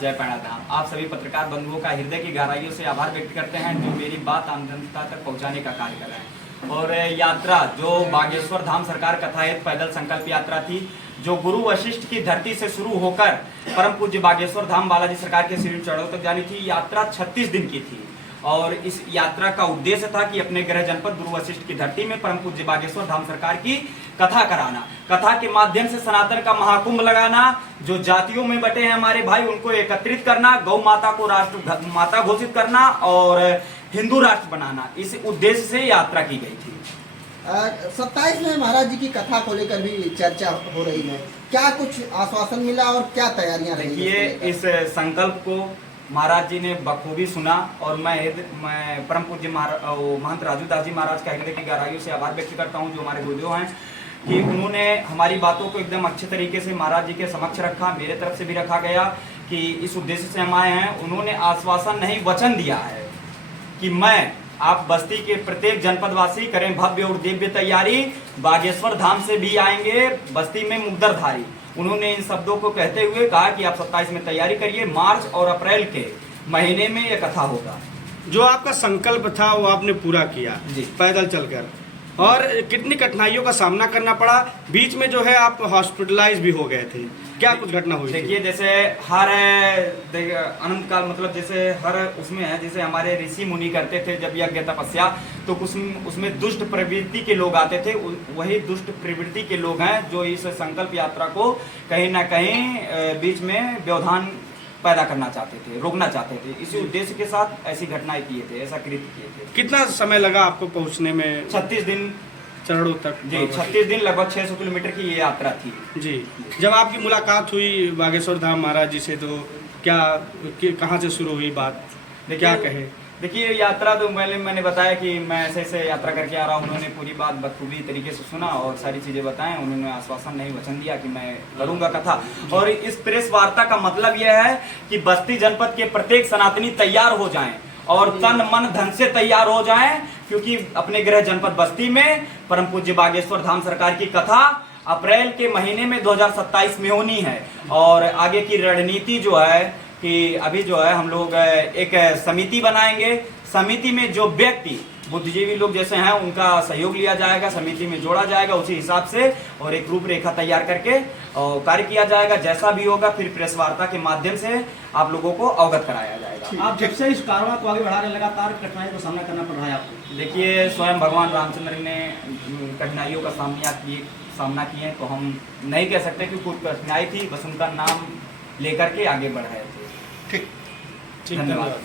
जय पैड़ा धाम। आप सभी पत्रकार बंधुओं का हृदय की गहराइयों से आभार व्यक्त करते हैं जो मेरी बात आम जनता तक पहुंचाने का कार्य कर रहे हैं। और यात्रा जो बागेश्वर धाम सरकार कथायत पैदल संकल्प यात्रा थी, जो गुरु वशिष्ठ की धरती से शुरू होकर परम पूज्य बागेश्वर धाम बालाजी सरकार के श्री चरणों तक जानी थी। यात्रा 36 दिन की थी और इस यात्रा का उद्देश्य था कि अपने गृह जनपद गुरु वशिष्ठ की धरती में परम पूज्य बागेश्वर धाम सरकार की कथा कराना, कथा के माध्यम से सनातन का महाकुंभ लगाना, जो जातियों में बटे हैं हमारे भाई उनको एकत्रित करना, गौ माता को राष्ट्र माता घोषित करना और हिंदू राष्ट्र बनाना, इस उद्देश्य से यात्रा की गई थी। 27 में महाराज जी की कथा को लेकर भी चर्चा हो रही है, क्या कुछ आश्वासन मिला और क्या तैयारियां रही? देखिए, इस संकल्प को महाराज जी ने बखूबी सुना और मैं परम पूज्य महंत राजू दास जी महाराज का हृदय की गहराइयों से आभार व्यक्त करता हूं, जो हमारे गुरुदेव हैं, कि उन्होंने हमारी बातों को एकदम अच्छे तरीके से महाराज जी के समक्ष रखा। मेरे तरफ से भी रखा गया कि इस उद्देश्य से हम आए हैं। उन्होंने आश्वासन नहीं, वचन दिया है कि मैं आप बस्ती के प्रत्येक जनपदवासी करें भव्य और दिव्य तैयारी, बागेश्वर धाम से भी आएंगे बस्ती में मुग्दरधारी। उन्होंने इन शब्दों को कहते हुए कहा कि आप 27 में तैयारी करिए, मार्च और अप्रैल के महीने में यह कथा होगा। जो आपका संकल्प था वो आपने पूरा किया जी, पैदल चलकर, और कितनी कठिनाइयों का सामना करना पड़ा? बीच में जो है आप हॉस्पिटलाइज भी हो गए थे, क्या कुछ घटना हुई? देखिए, जैसे हर अनंत काल मतलब जैसे हर उसमें है, जैसे हमारे ऋषि मुनि करते थे जब यज्ञ तपस्या, तो उसमें दुष्ट प्रवृत्ति के लोग आते थे। वही दुष्ट प्रवृत्ति के लोग हैं जो इस संकल्प यात्रा को कहीं ना कहीं बीच में व्यवधान पैदा करना चाहते थे, रोकना चाहते थे। इसी उद्देश्य के साथ ऐसी घटनाएं किए थे, ऐसा कृत्य किए थे। कितना समय लगा आपको पहुंचने में? 36 दिन चरणों तक जी, 36 दिन, लगभग 600 किलोमीटर की ये यात्रा थी जी। जब आपकी मुलाकात हुई बागेश्वर धाम महाराज जी से, तो क्या कहाँ से शुरू हुई बात, क्या कहे? देखिए, यात्रा तो मैंने बताया कि मैं ऐसे ऐसे यात्रा करके आ रहा हूँ। उन्होंने पूरी बात बखूबी तरीके से सुना और सारी चीज़ें बताएं। उन्होंने आश्वासन नहीं, वचन दिया कि मैं करूँगा कथा। और इस प्रेस वार्ता का मतलब यह है कि बस्ती जनपद के प्रत्येक सनातनी तैयार हो जाएं और तन मन धन से तैयार हो जाएं, क्योंकि अपने गृह जनपद बस्ती में परम पूज्य बागेश्वर धाम सरकार की कथा अप्रैल के महीने में 2027 में होनी है। और आगे की रणनीति जो है कि अभी जो है हम लोग एक समिति बनाएंगे। समिति में जो व्यक्ति बुद्धिजीवी लोग जैसे हैं उनका सहयोग लिया जाएगा, समिति में जोड़ा जाएगा उसी हिसाब से, और एक रूपरेखा तैयार करके और कार्य किया जाएगा। जैसा भी होगा फिर प्रेस वार्ता के माध्यम से आप लोगों को अवगत कराया जाएगा। आप जब से इस कारवां को आगे बढ़ा रहे, लगातार कठिनाइयों का सामना करना पड़ रहा है आपको? देखिए, स्वयं भगवान रामचंद्र ने कठिनाइयों का सामना किए, तो हम नहीं कह सकते कि कुछ कठिनाई थी, बस उनका नाम लेकर के आगे बढ़ रहे थे। ठीक, धन्यवाद।